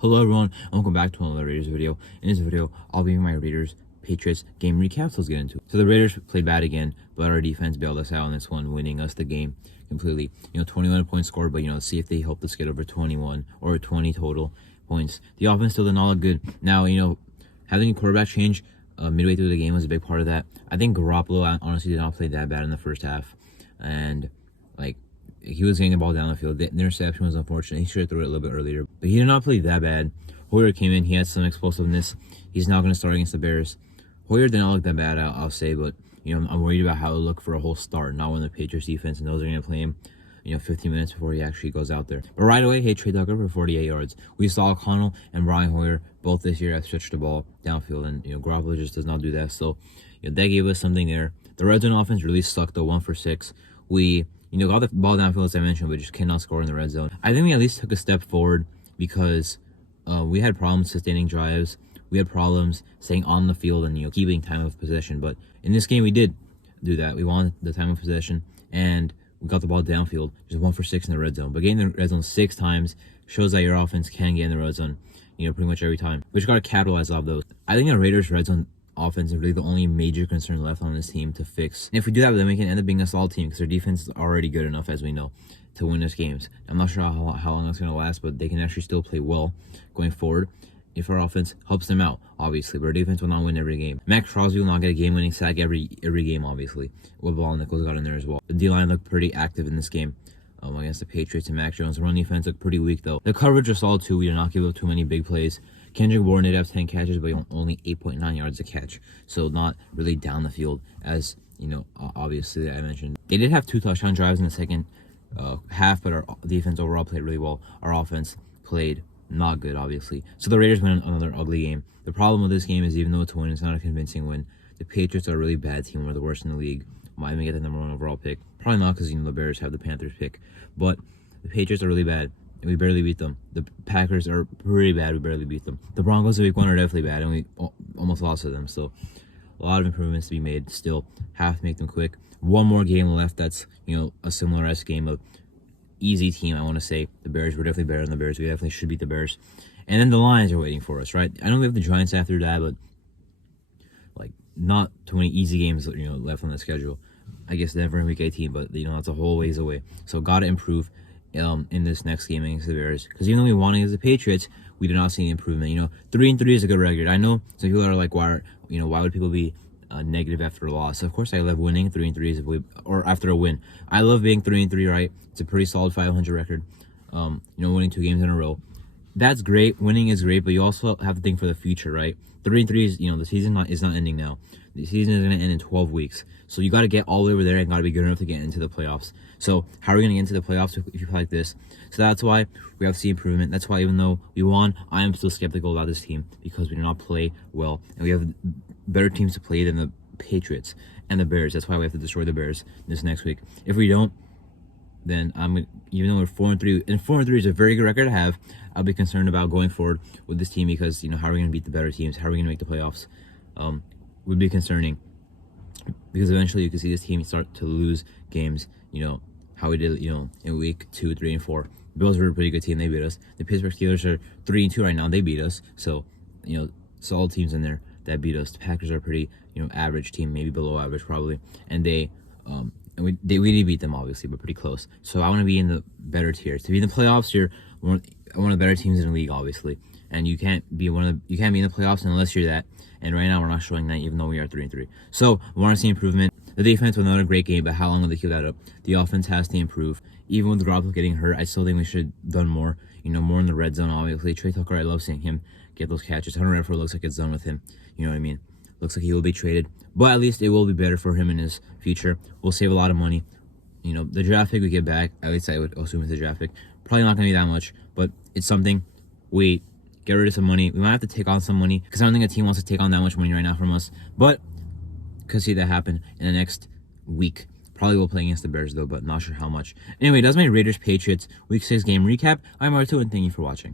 Hello everyone, and welcome back to another Raiders video. In this video, I'll be giving my Raiders Patriots game recap, so let's get into it. So the Raiders played bad again, but our defense bailed us out on this one, winning us the game completely. 21 points scored, but let's see if they help us get over 21 or 20 total points. The offense still did not look good. Now, having a quarterback change midway through the game was a big part of that. I think Garoppolo honestly did not play that bad in the first half, and he was getting the ball down the field. The interception was unfortunate. He should have thrown it a little bit earlier, but he did not play that bad. Hoyer came in. He had some explosiveness. He's not going to start against the Bears. Hoyer did not look that bad, I'll say, but I'm worried about how it'll look for a whole start, not when the Patriots defense knows they're going to play him 15 minutes before he actually goes out there. But right away, Trey Tucker for 48 yards. We saw O'Connell and Brian Hoyer both this year have stretched the ball downfield, and Garoppolo just does not do that. So that gave us something there. The red zone offense really sucked though, 1 for 6. We got the ball downfield as I mentioned, but just cannot score in the red zone. I think we at least took a step forward because we had problems sustaining drives. We had problems staying on the field and keeping time of possession. But in this game, we did do that. We won the time of possession and we got the ball downfield, just 1 for 6 in the red zone. But getting the red zone 6 times shows that your offense can get in the red zone, pretty much every time. But you got to capitalize off those. I think the Raiders' red zone offense is really the only major concern left on this team to fix. And if we do that, then we can end up being a solid team because their defense is already good enough, as we know, to win us games. I'm not sure how long it's going to last, but they can actually still play well going forward if our offense helps them out, obviously. But our defense will not win every game. Max Crosby will not get a game-winning sack every game, obviously. With Ball Nichols got in there as well. The D-line looked pretty active in this game against the Patriots and Mac Jones. The run defense looked pretty weak, though. The coverage was solid, too. We did not give up too many big plays. Kendrick Bourne did have 10 catches, but only 8.9 yards a catch. So not really down the field, as, obviously, I mentioned. They did have 2 touchdown drives in the second half, but our defense overall played really well. Our offense played not good, obviously. So the Raiders win another ugly game. The problem with this game is even though it's a win, it's not a convincing win. The Patriots are a really bad team. We're the worst in the league. Might even get the #1 overall pick. Probably not because, the Bears have the Panthers pick. But the Patriots are really bad, and we barely beat them. The Packers are pretty bad. We barely beat them. The Broncos in week 1 are definitely bad, and we almost lost to them. So a lot of improvements to be made. Still have to make them quick. One more game left. That's, a similar-esque game of easy team, I want to say. The Bears were definitely better than the Bears. We definitely should beat the Bears. And then the Lions are waiting for us, right? I know we have the Giants after that, but not too many easy games left on the schedule. I guess Denver in week 18, but that's a whole ways away. So gotta improve in this next game against the Bears, because even though we won against the Patriots, we did not see any improvement. 3-3 is a good record. I know some people are like, why would people be negative after a loss? Of course, I love winning. 3-3 is or after a win. I love being 3-3, right? It's a pretty solid 500 record. Winning 2 games in a row. That's great. Winning is great, but you also have to think for the future, right? 3-3 is, the season is not ending now. The season is going to end in 12 weeks. So you got to get all the way over there and got to be good enough to get into the playoffs. So how are we going to get into the playoffs if you play like this? So that's why we have to see improvement. That's why even though we won, I am still skeptical about this team because we do not play well. And we have better teams to play than the Patriots and the Bears. That's why we have to destroy the Bears this next week. If we don't, then even though we're 4-3, and 4-3 is a very good record to have, I'll be concerned about going forward with this team because, how are we going to beat the better teams? How are we going to make the playoffs? Would be concerning because eventually you can see this team start to lose games, how we did, in week 2, 3, and 4. The Bills were a pretty good team. They beat us. The Pittsburgh Steelers are 3-2 right now. They beat us. So, solid teams in there that beat us. The Packers are a pretty, average team, maybe below average probably. And we did beat them, obviously, but pretty close. So I want to be in the better tiers. To be in the playoffs, you're one of the better teams in the league, obviously. And you can't be in the playoffs unless you're that. And right now, we're not showing that, even though we are 3-3. So we want to see improvement. The defense was another great game, but how long will they keep that up? The offense has to improve. Even with Garoppolo getting hurt, I still think we should have done more. More in the red zone, obviously. Trey Tucker, I love seeing him get those catches. Hunter Renfrow looks like it's done with him. You know what I mean? Looks like he will be traded. But at least it will be better for him in his future. We'll save a lot of money. The draft pick we get back, at least I would assume it's a draft pick. Probably not going to be that much, but it's something. We get rid of some money. We might have to take on some money because I don't think a team wants to take on that much money right now from us. But could see that happen in the next week. Probably will play against the Bears, though, but not sure how much. Anyway, that's my Raiders-Patriots Week 6 game recap. I'm Artu, and thank you for watching.